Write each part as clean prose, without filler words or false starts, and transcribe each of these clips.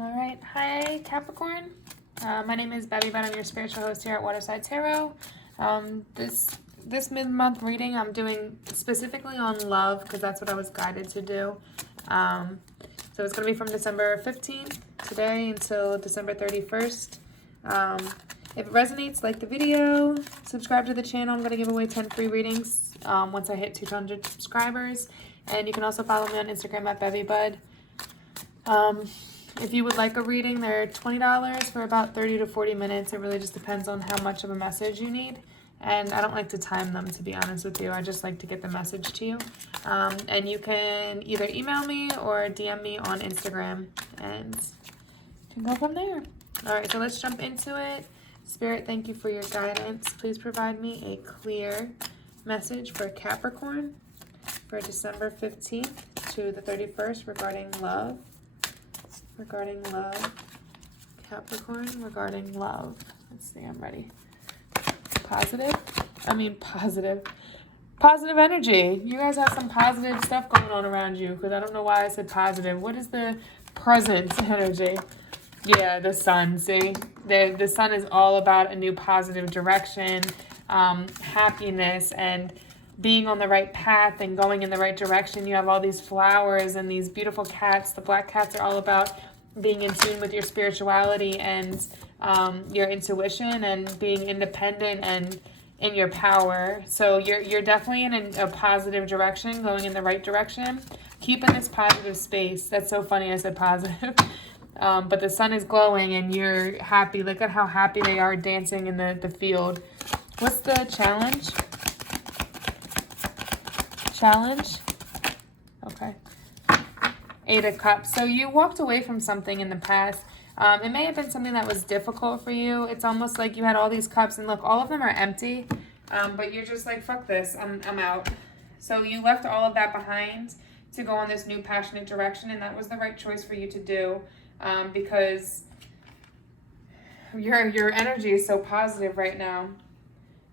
All right. Hi, Capricorn. My name is bevybud. I'm your spiritual host here at Waterside Tarot. This mid-month reading I'm doing specifically on love because that's what I was guided to do. So it's going to be from December 15th today until December 31st. If it resonates, like the video, subscribe to the channel. I'm going to give away 10 free readings once I hit 200 subscribers. And you can also follow me on Instagram at bevybud. If you would like a reading, they're $20 for about 30 to 40 minutes. It really just depends on how much of a message you need. And I don't like to time them, to be honest with you. I just like to get the message to you. And you can either email me or DM me on Instagram and you can go from there. All right, so let's jump into it. Spirit, thank you for your guidance. Please provide me a clear message for Capricorn for December 15th to the 31st regarding love. Regarding love. Capricorn, regarding love. Let's see, I'm ready. Positive energy. You guys have some positive stuff going on around you because I don't know why I said positive. What is the present energy? Yeah, the sun. See, the sun is all about a new positive direction, happiness, and being on the right path and going in the right direction. You have all these flowers and these beautiful cats. The black cats are all about being in tune with your spirituality and your intuition and being independent and in your power. So you're definitely in a positive direction, going in the right direction. Keep in this positive space. That's so funny I said positive. But the sun is glowing and you're happy. Look at how happy they are dancing in the field. What's the challenge? Challenge? Okay. 8 of Cups. So you walked away from something in the past. It may have been something that was difficult for you. It's almost like you had all these cups and look, all of them are empty. But you're just like, fuck this, I'm out. So you left all of that behind to go on this new passionate direction, and that was the right choice for you to do because your energy is so positive right now.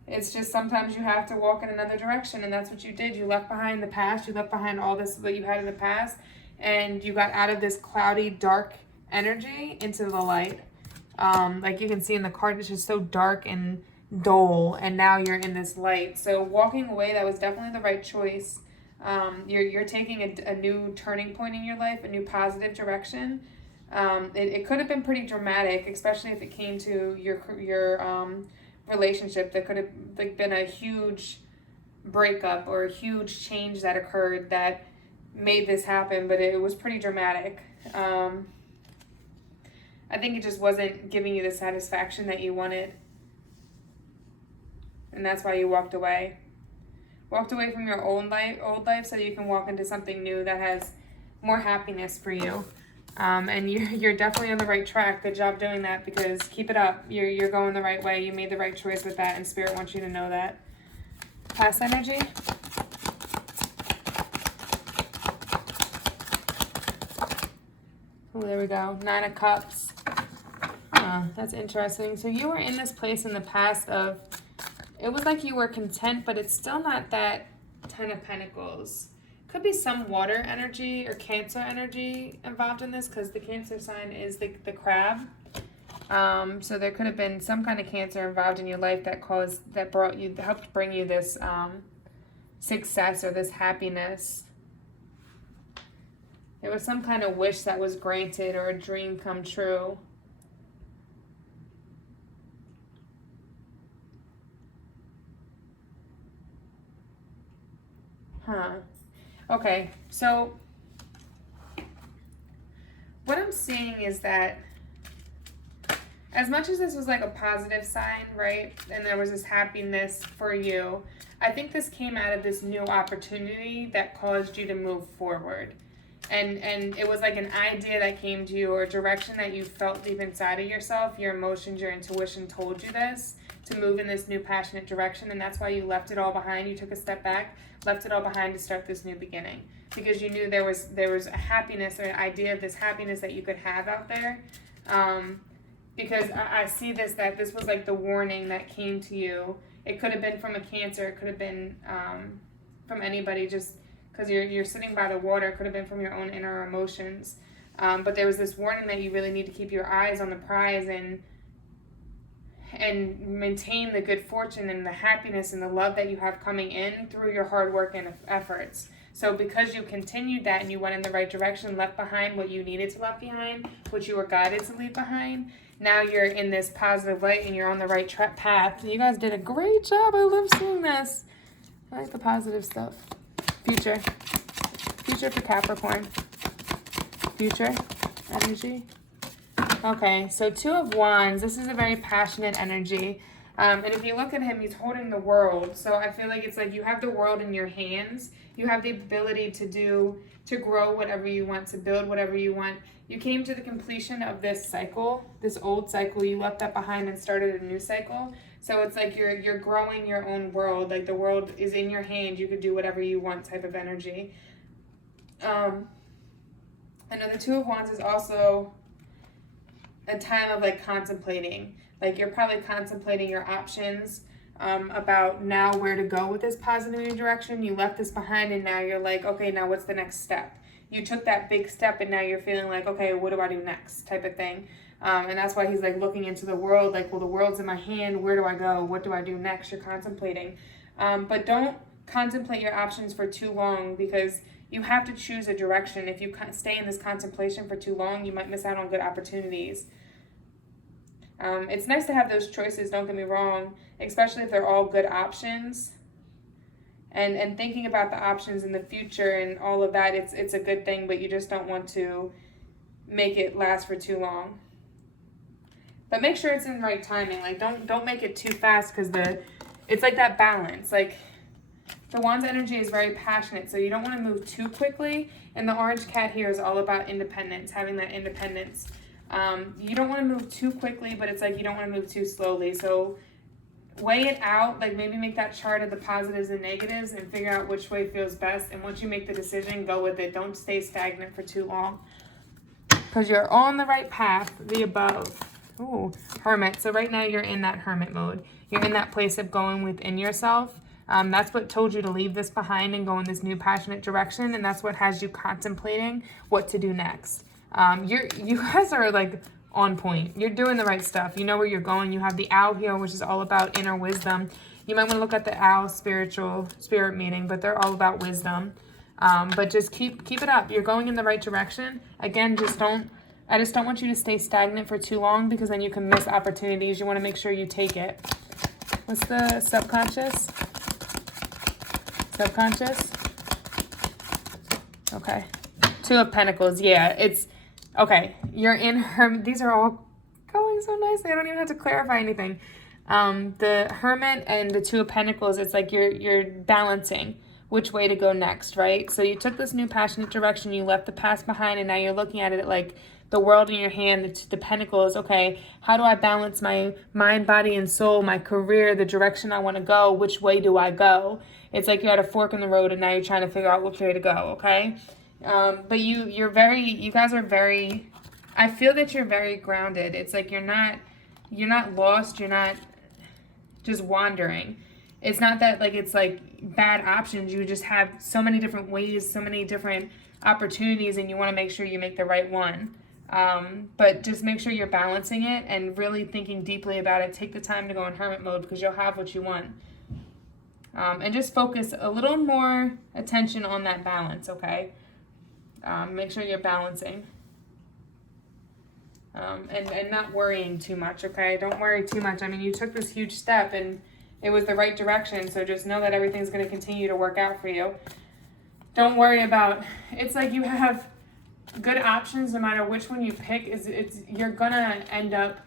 It's just sometimes you have to walk in another direction, and that's what you did. You left behind the past. You left behind all this that you had in the past, and you got out of this cloudy, dark energy into the light. Like you can see in the card, it's just so dark and dull, and now you're in this light. So walking away, that was definitely the right choice. You're taking a new turning point in your life, a new positive direction. It could have been pretty dramatic, especially if it came to your relationship. There could have been a huge breakup or a huge change that occurred that made this happen, but it was pretty dramatic. I think it just wasn't giving you the satisfaction that you wanted, and that's why you walked away. Walked away from your old life so you can walk into something new that has more happiness for you. And you're definitely on the right track. Good job doing that, because keep it up. You're going the right way. You made the right choice with that, and Spirit wants you to know that. Past energy. Oh, there we go. 9 of Cups. That's interesting. So you were in this place in the past of, it was like you were content, but it's still not that 10 of Pentacles. Could be some water energy or Cancer energy involved in this, because the Cancer sign is the crab. So there could have been some kind of Cancer involved in your life that helped bring you this success or this happiness. It was some kind of wish that was granted or a dream come true. Okay, so what I'm seeing is that as much as this was like a positive sign, right, and there was this happiness for you, I think this came out of this new opportunity that caused you to move forward. And it was like an idea that came to you, or a direction that you felt deep inside of yourself. Your emotions, your intuition told you this, to move in this new passionate direction, and that's why you left it all behind. You took a step back, left it all behind to start this new beginning, because you knew there was a happiness or an idea of this happiness that you could have out there. Because I see that this was like the warning that came to you. It could have been from a Cancer. It could have been from anybody, just because you're sitting by the water. It could have been from your own inner emotions. But there was this warning that you really need to keep your eyes on the prize and maintain the good fortune and the happiness and the love that you have coming in through your hard work and efforts. So because you continued that and you went in the right direction, left behind what you needed to leave behind, what you were guided to leave behind, now you're in this positive light and you're on the right path. You guys did a great job. I love seeing this. I like the positive stuff. Future. Future for Capricorn. Future energy. Okay, so Two of Wands. This is a very passionate energy. And if you look at him, he's holding the world. So I feel like it's like you have the world in your hands. You have the ability to grow whatever you want, to build whatever you want. You came to the completion of this cycle, this old cycle. You left that behind and started a new cycle. So it's like you're growing your own world. Like the world is in your hand. You could do whatever you want type of energy. I know the Two of Wands is also a time of like contemplating. Like you're probably contemplating your options about now where to go with this positive new direction. You left this behind and now you're like, okay, now what's the next step? You took that big step and now you're feeling like, okay, what do I do next type of thing. And that's why he's like looking into the world, like, well, the world's in my hand. Where do I go? What do I do next? You're contemplating. But don't contemplate your options for too long because you have to choose a direction. If you stay in this contemplation for too long, you might miss out on good opportunities. It's nice to have those choices, don't get me wrong, especially if they're all good options. And thinking about the options in the future and all of that, it's a good thing, but you just don't want to make it last for too long. But make sure it's in the right timing. Like don't make it too fast because it's like that balance. Like the Wands energy is very passionate, so you don't want to move too quickly. And the orange cat here is all about independence, having that independence. You don't want to move too quickly, but it's like you don't want to move too slowly. So weigh it out, like maybe make that chart of the positives and negatives and figure out which way feels best. And once you make the decision, go with it. Don't stay stagnant for too long because you're on the right path, the above. Ooh, Hermit. So right now you're in that hermit mode. You're in that place of going within yourself. That's what told you to leave this behind and go in this new passionate direction. And that's what has you contemplating what to do next. You guys are like on point. You're doing the right stuff. You know where you're going. You have the owl here, which is all about inner wisdom. You might want to look at the owl spirit meaning, but they're all about wisdom. But just keep it up. You're going in the right direction. Again, I just don't want you to stay stagnant for too long because then you can miss opportunities. You want to make sure you take it. What's the subconscious? Subconscious? Okay. Two of Pentacles. Yeah, it's okay. You're in Hermit. These are all going so nicely. I don't even have to clarify anything. The Hermit and the Two of Pentacles, it's like you're balancing which way to go next, right? So you took this new passionate direction, you left the past behind, and now you're looking at it like the world in your hand, the Pentacles. Okay, how do I balance my mind, body, and soul, my career, the direction I want to go? Which way do I go? It's like you're at a fork in the road, and now you're trying to figure out which way to go, okay? But you guys are very, I feel that you're very grounded. It's like you're not lost, you're not just wandering. It's not that like it's like bad options. You just have so many different ways, so many different opportunities, and you want to make sure you make the right one. But just make sure you're balancing it and really thinking deeply about it. Take the time to go in hermit mode because you'll have what you want. And just focus a little more attention on that balance, okay? Make sure you're balancing. And not worrying too much, okay? Don't worry too much. I mean, you took this huge step and it was the right direction, so just know that everything's going to continue to work out for you. Don't worry about, it's like you have good options no matter which one you pick. You're going to end up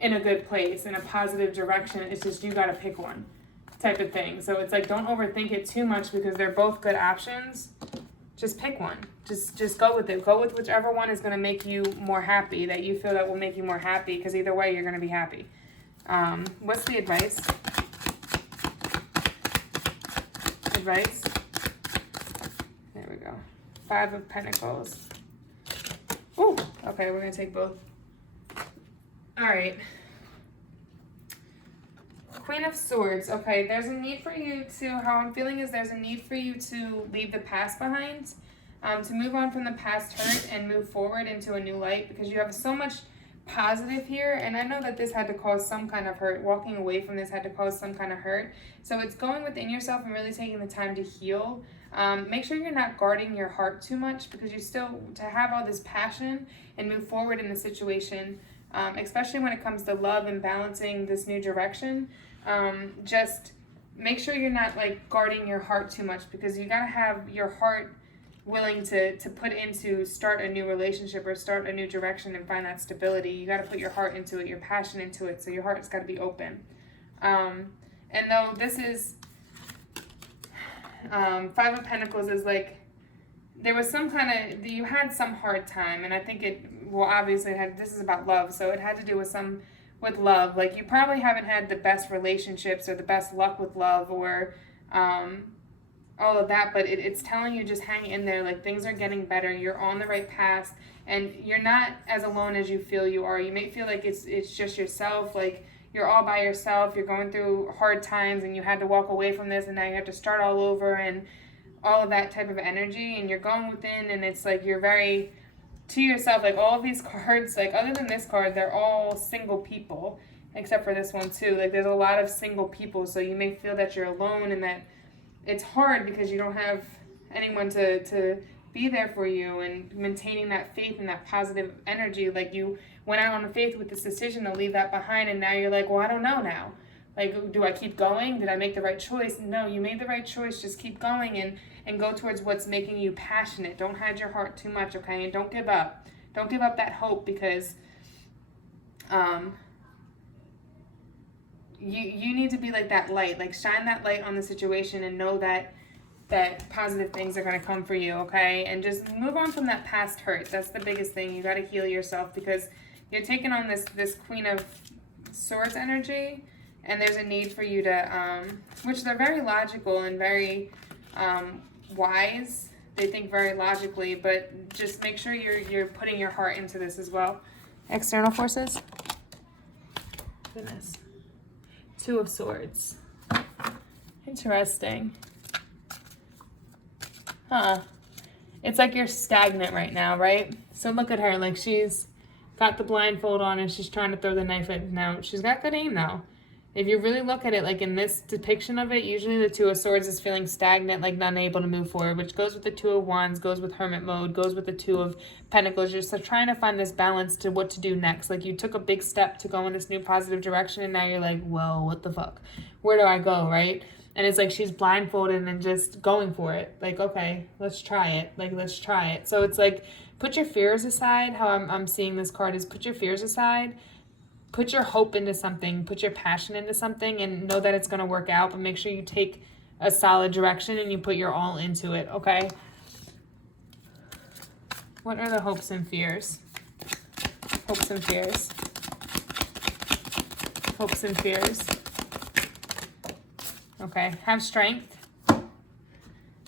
in a good place, in a positive direction. It's just you got to pick one type of thing. So it's like don't overthink it too much because they're both good options. Just pick one. Just go with it. Go with whichever one is going to make you more happy, that you feel that will make you more happy, because either way you're going to be happy. What's the advice? Advice. There we go. Five of Pentacles. Ooh, okay, we're going to take both. All right. Queen of Swords. Okay, there's a need for you to, how I'm feeling is there's a need for you to leave the past behind. to move on from the past hurt and move forward into a new light, because you have so much positive here. And I know that this had to cause some kind of hurt. Walking away from this had to cause some kind of hurt. So it's going within yourself and really taking the time to heal. Make sure you're not guarding your heart too much, because you still, to have all this passion and move forward in the situation, especially when it comes to love and balancing this new direction, just make sure you're not like guarding your heart too much, because you got to have your heart willing to put into start a new relationship or start a new direction and find that stability. You got to put your heart into it, your passion into it. So your heart's got to be open. And though this is Five of Pentacles, is like there was some kind of, you had some hard time, and I think it, well, obviously this is about love, so it had to do with love. Like you probably haven't had the best relationships or the best luck with love, or all of that, but it's telling you just hang in there. Like things are getting better, you're on the right path, and you're not as alone as you feel you are. You may feel like it's just yourself, like you're all by yourself, you're going through hard times and you had to walk away from this and now you have to start all over and all of that type of energy, and you're going within, and it's like you're very to yourself. Like all of these cards, like other than this card, they're all single people, except for this one too. Like there's a lot of single people, so you may feel that you're alone and that it's hard because you don't have anyone to be there for you, and maintaining that faith and that positive energy. Like you went out on a faith with this decision to leave that behind, and now you're like, well, I don't know now. Like, do I keep going? Did I make the right choice? No, you made the right choice. Just keep going and go towards what's making you passionate. Don't hide your heart too much, okay? And don't give up. Don't give up that hope, because you need to be like that light. Like shine that light on the situation and know that positive things are going to come for you, okay? And just move on from that past hurt. That's the biggest thing. You got to heal yourself, because you're taking on this Queen of Swords energy, and there's a need for you to, which they're very logical and very wise. They think very logically, but just make sure you're putting your heart into this as well. External forces. Goodness. Two of Swords. Interesting. Huh. It's like you're stagnant right now, right? So look at her. Like she's got the blindfold on and she's trying to throw the knife at now. She's got good aim though. If you really look at it, like in this depiction of it, usually the Two of Swords is feeling stagnant, like not able to move forward, which goes with the Two of Wands, goes with Hermit mode, goes with the Two of Pentacles. You're just trying to find this balance to what to do next. Like you took a big step to go in this new positive direction, and now you're like, whoa, what the fuck? Where do I go, right? And it's like she's blindfolded and just going for it. Like, okay, let's try it. Like, let's try it. So it's like, put your fears aside. How I'm seeing this card is put your fears aside. Put your hope into something, put your passion into something, and know that it's going to work out, but make sure you take a solid direction and you put your all into it, okay? What are the hopes and fears? Hopes and fears. Hopes and fears. Okay, have strength.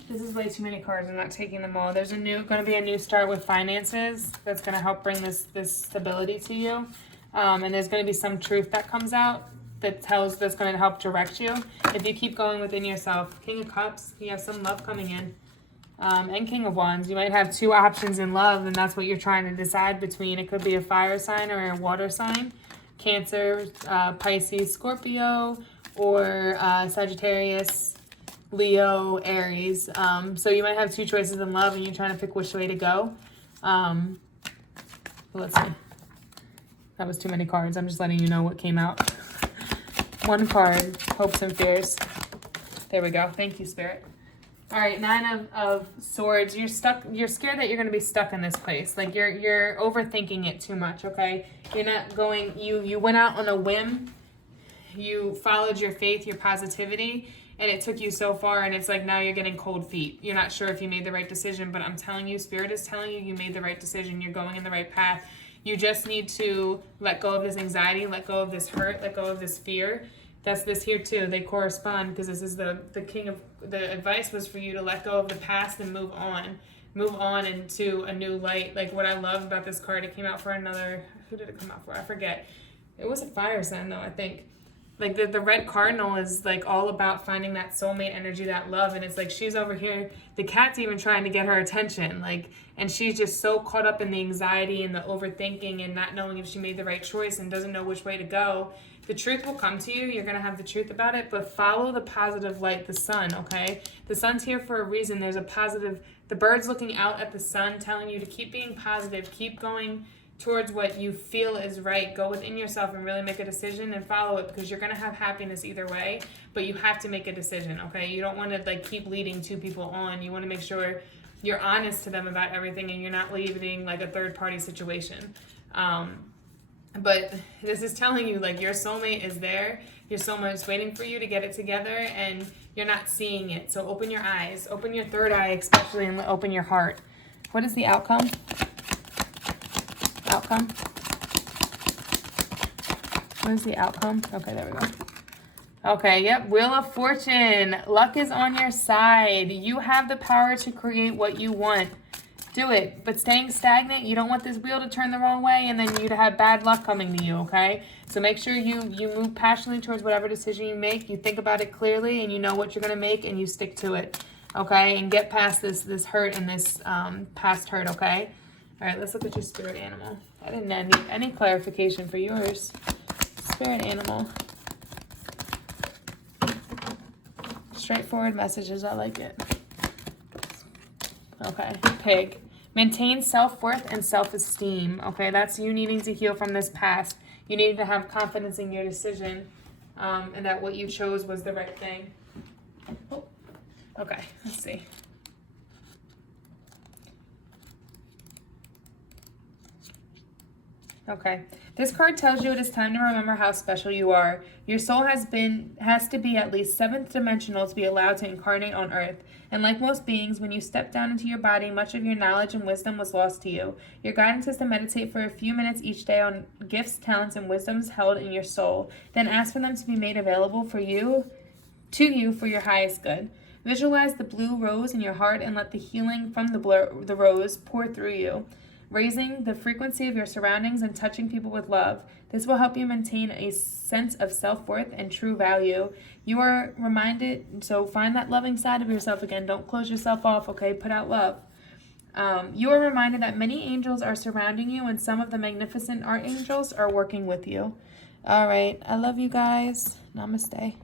This is way too many cards. I'm not taking them all. There's going to be a new start with finances that's going to help bring this stability to you. And there's going to be some truth that comes out that's going to help direct you. If you keep going within yourself. King of Cups, you have some love coming in. And King of Wands, you might have two options in love, and that's what you're trying to decide between. It could be a fire sign or a water sign. Cancer, Pisces, Scorpio, or Sagittarius, Leo, Aries. So you might have two choices in love, and you're trying to pick which way to go. Let's see. That was too many cards. I'm just letting you know what came out. One card, hopes and fears. There we go. Thank you, Spirit. All right, Nine of Swords. You're stuck. You're scared that you're going to be stuck in this place. Like you're overthinking it too much, okay? You're not going, you went out on a whim. You followed your faith, your positivity, and it took you so far, and it's like now you're getting cold feet. You're not sure if you made the right decision, but I'm telling you, Spirit is telling you you made the right decision. You're going in the right path. You just need to let go of this anxiety, let go of this hurt, let go of this fear. That's this here too. They correspond, because this is the king of, the advice was for you to let go of the past and move on. Move on into a new light. Like what I love about this card, it came out for another, who did it come out for? I forget. It was a fire sign though, I think. Like the red cardinal is like all about finding that soulmate energy, that love. And it's like she's over here, the cat's even trying to get her attention. Like, and she's just so caught up in the anxiety and the overthinking and not knowing if she made the right choice and doesn't know which way to go. The truth will come to you. You're going to have the truth about it, but follow the positive light, the sun, okay? The sun's here for a reason. There's a positive, the bird's looking out at the sun, telling you to keep being positive, keep going towards what you feel is right. Go within yourself and really make a decision and follow it, because you're going to have happiness either way, but you have to make a decision, okay? You don't want to like keep leading two people on. You want to make sure you're honest to them about everything and you're not leaving like a third party situation. But this is telling you like your soulmate is there. Your soulmate is waiting for you to get it together and you're not seeing it. So open your eyes, open your third eye especially, and open your heart. What is the outcome? Outcome? What is the outcome? Okay, there we go. Okay, yep, Wheel of Fortune. Luck is on your side. You have the power to create what you want. Do it. But staying stagnant, you don't want this wheel to turn the wrong way and then you to have bad luck coming to you, okay? So make sure you move passionately towards whatever decision you make. You think about it clearly and you know what you're going to make and you stick to it, okay? And get past this hurt and this past hurt, okay? All right, let's look at your spirit animal. I didn't need any clarification for yours. Spirit animal. Straightforward messages. I like it. Okay, Pig. Maintain self-worth and self-esteem. Okay, that's you needing to heal from this past. You need to have confidence in your decision and that what you chose was the right thing. Oh. Okay, let's see. Okay, this card tells you it is time to remember how special you are. Your soul has to be at least 7th dimensional to be allowed to incarnate on Earth. And like most beings, when you step down into your body, much of your knowledge and wisdom was lost to you. Your guidance is to meditate for a few minutes each day on gifts, talents, and wisdoms held in your soul. Then ask for them to be made available to you for your highest good. Visualize the blue rose in your heart and let the healing from the rose pour through you, raising the frequency of your surroundings and touching people with love. This will help you maintain a sense of self-worth and true value. You are reminded, so find that loving side of yourself again. Don't close yourself off, okay? Put out love. You are reminded that many angels are surrounding you and some of the magnificent archangels are working with you. All right. I love you guys. Namaste.